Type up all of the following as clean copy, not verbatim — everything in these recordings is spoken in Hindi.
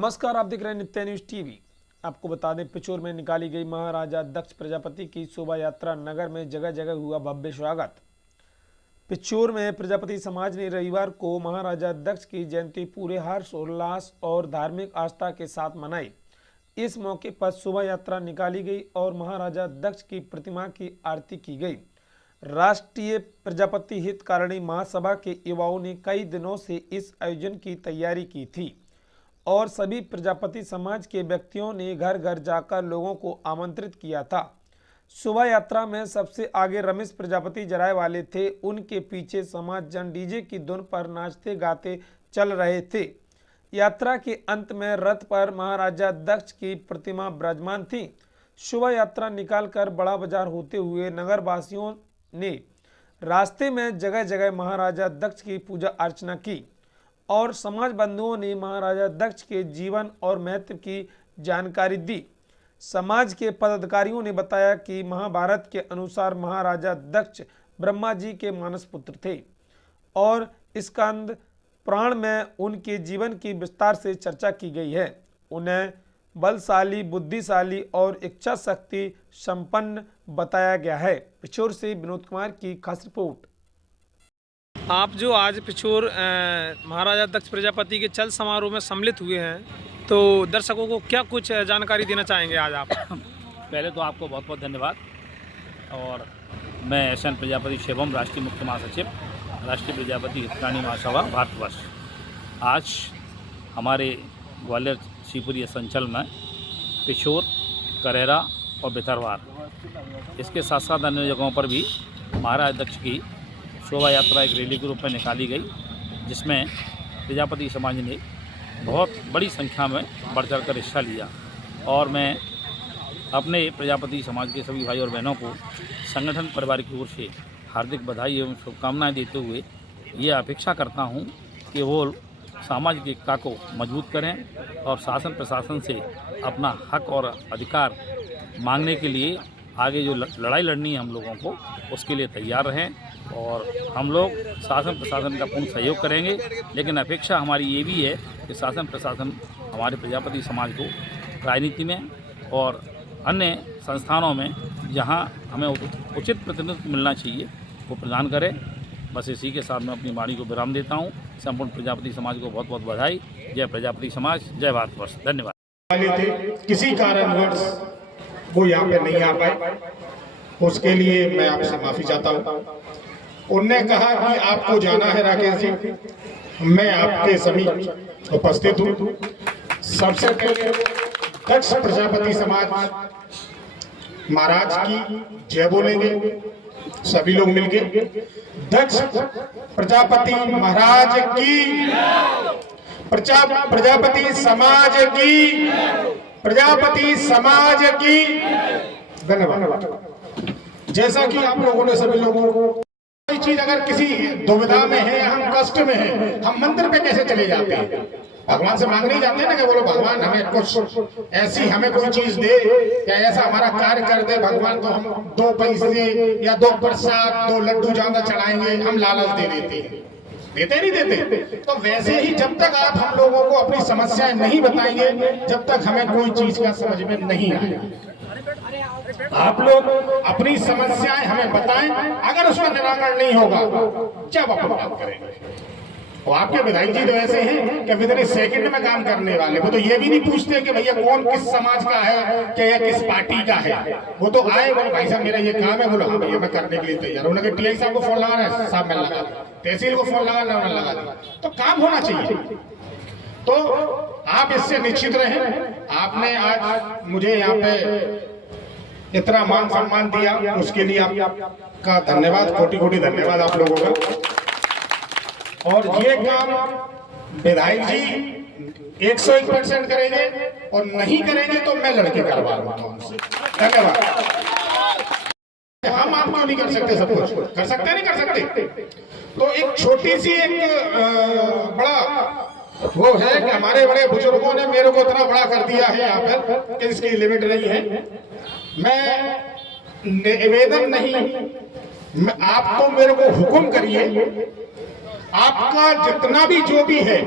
नमस्कार, आप देख रहे हैं नित्य न्यूज टीवी। आपको बता दें, पिछोर में निकाली गई महाराजा दक्ष प्रजापति की शोभा यात्रा नगर में जगह जगह हुआ भव्य स्वागत। पिछोर में प्रजापति समाज ने रविवार को महाराजा दक्ष की जयंती पूरे हर्ष उल्लास और धार्मिक आस्था के साथ मनाई। इस मौके पर शोभा यात्रा निकाली गई और महाराजा दक्ष की प्रतिमा की आरती की गई। राष्ट्रीय प्रजापति हितकारिणी महासभा के युवाओं ने कई दिनों से इस आयोजन की तैयारी की थी और सभी प्रजापति समाज के व्यक्तियों ने घर घर जाकर लोगों को आमंत्रित किया था। शोभा यात्रा में सबसे आगे रमेश प्रजापति जराए वाले थे। उनके पीछे समाज जन डीजे की धुन पर नाचते गाते चल रहे थे। यात्रा के अंत में रथ पर महाराजा दक्ष की प्रतिमा विराजमान थी। शोभा यात्रा निकालकर बड़ा बाजार होते हुए नगर वासियों ने रास्ते में जगह जगह महाराजा दक्ष की पूजा अर्चना की और समाज बंधुओं ने महाराजा दक्ष के जीवन और महत्व की जानकारी दी। समाज के पदाधिकारियों ने बताया कि महाभारत के अनुसार महाराजा दक्ष ब्रह्मा जी के मानस पुत्र थे और स्कंद पुराण में उनके जीवन की विस्तार से चर्चा की गई है। उन्हें बलशाली, बुद्धिशाली और इच्छा शक्ति संपन्न बताया गया है। पिछोर से विनोद कुमार की खास रिपोर्ट। आप जो आज पिछोर महाराजा दक्ष प्रजापति के चल समारोह में सम्मिलित हुए हैं, तो दर्शकों को क्या कुछ जानकारी देना चाहेंगे आज आप? पहले तो आपको बहुत बहुत धन्यवाद। और मैं एसएन प्रजापति शिवम, राष्ट्रीय मुख्य महासचिव, राष्ट्रीय प्रजापति हितकारिणी महासभा भारतवर्ष। आज हमारे ग्वालियर शिवपुरी संचल में पिछोर, करेरा और भितरवार, इसके साथ साथ अन्य जगहों पर भी महाराजा दक्ष की शोभा यात्रा एक रैली के रूप में निकाली गई, जिसमें प्रजापति समाज ने बहुत बड़ी संख्या में बढ़ चढ़ कर हिस्सा लिया। और मैं अपने प्रजापति समाज के सभी भाई और बहनों को संगठन परिवार की ओर से हार्दिक बधाई एवं शुभकामनाएं देते हुए ये अपेक्षा करता हूं कि वो सामाजिक एकता को मजबूत करें और शासन प्रशासन से अपना हक और अधिकार मांगने के लिए आगे जो लड़ाई लड़नी है हम लोगों को, उसके लिए तैयार रहें। और हम लोग शासन प्रशासन का पूर्ण सहयोग करेंगे, लेकिन अपेक्षा हमारी ये भी है कि शासन प्रशासन हमारे प्रजापति समाज को राजनीति में और अन्य संस्थानों में जहां हमें उचित प्रतिनिधित्व मिलना चाहिए वो प्रदान करे। बस इसी के साथ मैं अपनी वाणी को विराम देता हूं। संपूर्ण प्रजापति समाज को बहुत बहुत बधाई। जय प्रजापति समाज, जय भारतवर्ष। धन्यवाद। किसी कारणवश वो यहाँ पे नहीं आ पाए, उसके लिए मैं आपसे माफी चाहता हूँ। उनने कहा कि आपको जाना है राकेश जी, मैं आपके सभी उपस्थित हूँ। सबसे पहले दक्ष प्रजापति समाज महाराज की जय बोलेंगे सभी लोग मिलके। दक्ष प्रजापति महाराज की, प्रजापति समाज की, प्रजापति समाज की। धन्यवाद। जैसा कि आप लोगों ने सभी लोगों को कोई चीज अगर किसी दुविधा में है, हम कष्ट में हैं, हम मंदिर पे कैसे चले जाते हैं? भगवान से मांगने ही जाते हैं ना कि बोलो भगवान हमें कुछ ऐसी हमें कोई चीज दे या ऐसा हमारा कार्य कर दे। भगवान को हम 2 पैसे या 2 प्रसाद, 2 लड्डू ज्यादा चढ़ाएंगे, हम लालच दे देते हैं। देते नहीं देते? तो वैसे ही जब तक आप हम लोगों को अपनी समस्याएं नहीं बताएंगे, जब तक हमें कोई चीज का समझ में नहीं आएगा। आप लोग अपनी समस्याएं हमें बताएं, अगर उसका निराकरण नहीं होगा जब अपन बात करेंगे। और आपके विधायक जी तो ऐसे हैं कि विदिन सेकंड में काम करने वाले। वो तो ये भी नहीं पूछते कि भैया कौन किस समाज का है कि या किस पार्टी का है। वो तो आए, बोले भाई साहब मेरा ये काम है, बोलो हाँ भैया मैं करने के लिए तैयार हूं। उन्होंने टीआई साहब को फोन लगाना है, साहब मैंने लगा दिया। तहसील को फोन लगाना है, लगा दिया। तो काम होना चाहिए। तो आप इससे निश्चित रहें। आपने आज मुझे यहाँ पे इतना मान सम्मान दिया, उसके लिए आपका धन्यवाद, कोटि कोटि धन्यवाद आप लोगों का। और ये काम विधायक जी 101% करेंगे और नहीं करेंगे तो मैं लड़के करवा लूंगा उनसे। धन्यवाद। हम आप क्यों नहीं कर सकते? सब कुछ कर सकते, नहीं कर सकते? तो एक छोटी सी एक बड़ा वो है कि हमारे बड़े बुजुर्गों ने मेरे को इतना बड़ा कर दिया है यहाँ पर कि इसकी लिमिट नहीं है। मैं निवेदन नहीं, आप तो मेरे को हुक्म करिए, आपका जितना भी जो भी है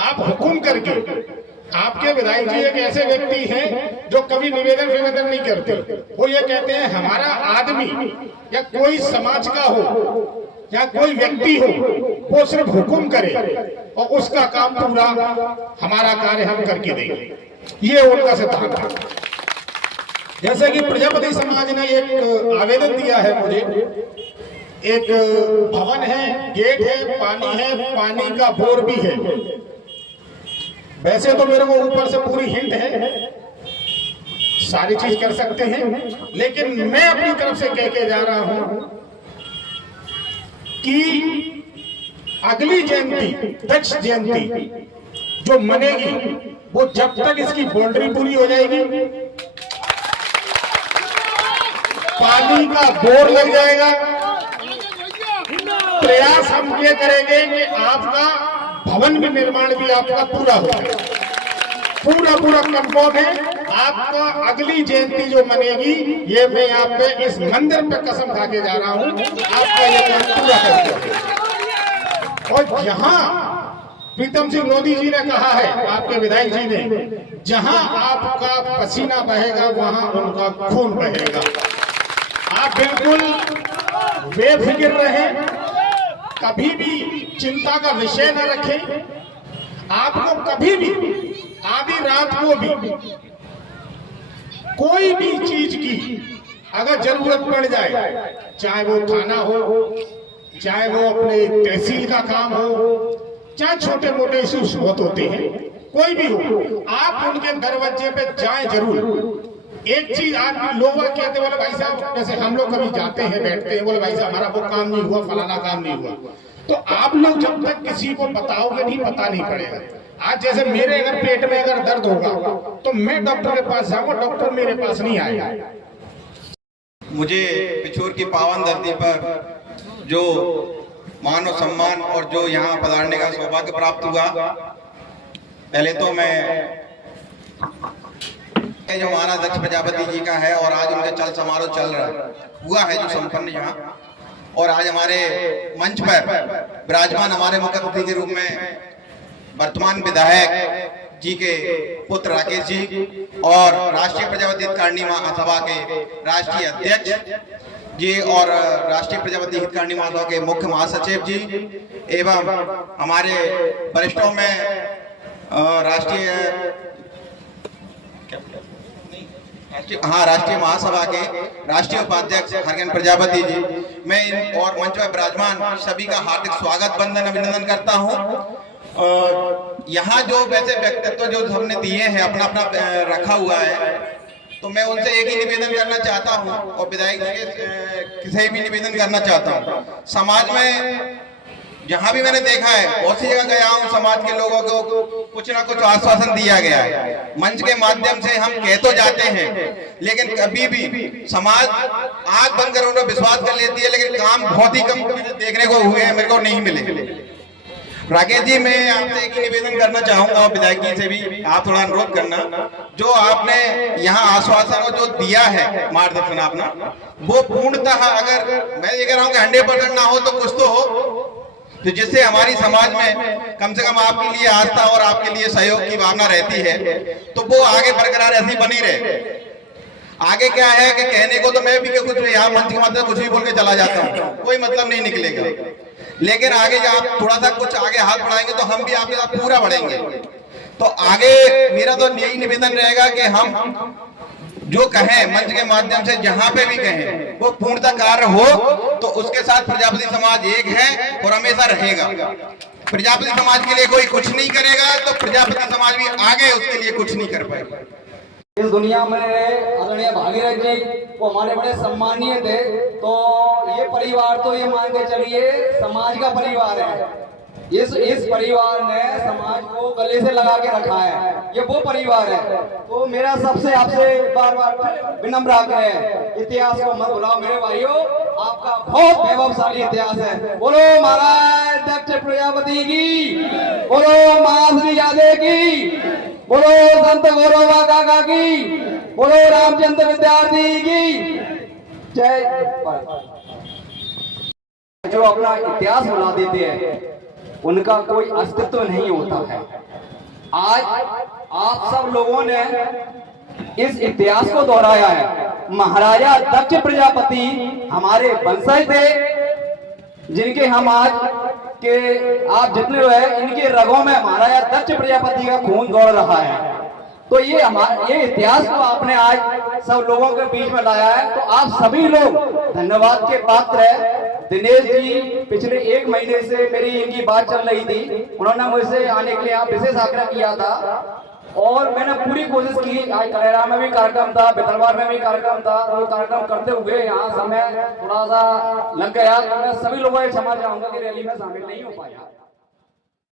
आप हुक्म करके आपके विधायक जी एक ऐसे व्यक्ति हैं जो कभी निवेदन नहीं करते। वो ये कहते हैं हमारा आदमी या कोई समाज का हो या कोई व्यक्ति हो, वो सिर्फ हुक्म करे और उसका काम पूरा, हमारा कार्य हम करके देंगे, ये उनका सिद्धांत है। जैसे कि प्रजापति समाज ने एक आवेदन दिया है मुझे, एक भवन है, गेट है, पानी का बोर भी है। वैसे तो मेरे को ऊपर से पूरी हिंट है, सारी चीज कर सकते हैं, लेकिन मैं अपनी तरफ से कह के जा रहा हूं कि अगली जयंती, दक्ष जयंती जो मनेगी, वो जब तक इसकी बाउंड्री पूरी हो जाएगी, पानी का बोर लग जाएगा, प्रयास हम ये करेंगे कि आपका भवन भी निर्माण भी आपका पूरा हो जाए। पूरा कंफर्म है। आपका अगली जयंती जो मनेगी, ये मैं यहाँ पे इस मंदिर पे कसम खा के जा रहा हूँ, आपका ये काम पूरा करेंगे। और जहां प्रीतम सिंह मोदी जी ने कहा है, आपके विधायक जी ने, जहां आपका पसीना बहेगा वहां उनका खून बहेगा। आप बिल्कुल बेफिक्र रहें, कभी भी चिंता का विषय न रखें। आपको कभी भी आधी रात को भी कोई भी चीज की अगर जरूरत पड़ जाए, चाहे वो थाना हो, चाहे वो अपने तहसील का काम हो, चाहे छोटे मोटे इश्यूज बहुत होते हैं, कोई भी हो, आप उनके दरवाजे पे जाएं जरूर। एक चीज आदमी लोग कहते बोले भाई साहब, जैसे हम लोग कभी जाते हैं, बैठते हैं, बोले भाई साहब हमारा वो काम नहीं हुआ, फलाना काम नहीं हुआ, तो आप लोग जब तक किसी को बताओगे नहीं, पता नहीं पड़ेगा। आज जैसे मेरे अगर पेट में अगर दर्द होगा तो मैं डॉक्टर के पास जाऊंगा, डॉक्टर मेरे पास नहीं आएगा। मुझे पिछोर की पावन धरती पर जो मान और सम्मान और जो यहाँ पधारने का सौभाग्य प्राप्त हुआ, पहले तो मैं जो हमारा दक्ष प्रजापति जी का है और आज उनका चल समारोह चल रहा हुआ है जो संपन्न यहाँ, और आज हमारे मंच पर विराजमान हमारे मुख्य अतिथि के रूप में वर्तमान विधायक जी के पुत्र राकेश जी और राष्ट्रीय प्रजापति हितकारिणी महासभा के राष्ट्रीय अध्यक्ष जी और राष्ट्रीय प्रजापति हितकारिणी महासभा के मुख्य महासचिव जी एवं हमारे वरिष्ठों में राष्ट्रीय महासभा के राष्ट्रीय उपाध्यक्ष हरगन प्रजापति जी, मैं इन और मंच पर विराजमान सभी का हार्दिक स्वागत वंदन अभिनंदन करता हूं। यहाँ जो वैसे व्यक्तित्व जो हमने दिए हैं अपना अपना रखा हुआ है, तो मैं उनसे एक ही निवेदन करना चाहता हूँ और विधायक जी के से भी निवेदन करना चाहता हूँ। समाज में जहाँ भी मैंने देखा है, बहुत सी जगह गया हूँ, समाज के लोगों को कुछ ना कुछ आश्वासन दिया गया है, मंच के माध्यम से हम कह तो जाते हैं, लेकिन कभी भी समाज आंख बंद कर उन्हें विश्वास कर लेती है, लेकिन काम बहुत ही कम देखने को हुए हैं, मेरे को नहीं मिले। राकेश जी, मैं आपसे एक ही निवेदन करना चाहूंगा और विधायक जी से भी आप थोड़ा अनुरोध करना, जो आपने यहाँ आश्वासन जो दिया है मार्गदर्शन अपना, वो पूर्णतः अगर मैं ये कह रहा हूँ कि 100% ना हो तो कुछ तो हो, तो जिससे हमारी समाज में कम से कम आपके लिए आस्था और आपके लिए सहयोग की भावना रहती है, तो वो आगे बरकरार ऐसी बनी रहे। आगे क्या है कि कहने को तो मैं भी कुछ यहाँ मंच के माध्यम कुछ भी बोल के चला जाता हूँ, कोई मतलब नहीं निकलेगा, लेकिन आगे जब आप थोड़ा सा कुछ आगे हाथ बढ़ाएंगे तो हम भी आपके साथ पूरा बढ़ेंगे। तो आगे मेरा तो यही निवेदन रहेगा कि हम जो कहें मंच के माध्यम से, जहां पे भी कहें, वो पूर्णतः कार्य हो, तो उसके साथ प्रजापति समाज एक है और हमेशा रहेगा। प्रजापति समाज के लिए कोई कुछ नहीं करेगा तो प्रजापति समाज भी आगे उसके लिए कुछ नहीं कर पाएगा। इस दुनिया में आदरणीय भागीरथ जी वो हमारे बड़े सम्मानीय थे, तो ये परिवार तो ये मान के चलिए समाज का परिवार है। इस परिवार ने समाज को गले से लगा के रखा है, ये वो परिवार है। तो मेरा सबसे आपसे बार बार विनम्र आग्रह है, इतिहास को मत भुलाओ मेरे भाइयों, आपका बहुत वैभवशाली इतिहास है। बोलो महाराज दक्ष प्रजापति की, बोलो महाश्री यादव की, बोलो संत गौरव काका की, बोलो रामचंद्र विद्यार्थी की जय। जो अपना इतिहास बना देते हैं उनका कोई अस्तित्व नहीं होता है। आज आप सब लोगों ने इस इतिहास को दोहराया है। महाराजा दक्ष प्रजापति हमारे वंशज थे, जिनके हम आज के आप जितने लोग हैं इनके रगों में महाराजा दक्ष प्रजापति का खून दौड़ रहा है। तो ये इतिहास को आपने आज सब लोगों के बीच में लाया है, तो आप सभी लोग धन्यवाद के पात्र है। दिनेश जी पिछले 1 महीने से मेरी इनकी बात चल रही थी, उन्होंने मुझसे आने के लिए यहाँ विशेष आग्रह किया था और मैंने पूरी कोशिश की। आज कलेरा में भी कार्यक्रम था, बितरवार में भी कार्यक्रम था, तो वो कार्यक्रम करते हुए यहाँ समय थोड़ा सा लग गया, तो मैं सभी लोगों से क्षमा चाहूंगा कि रैली में शामिल नहीं हो पाया।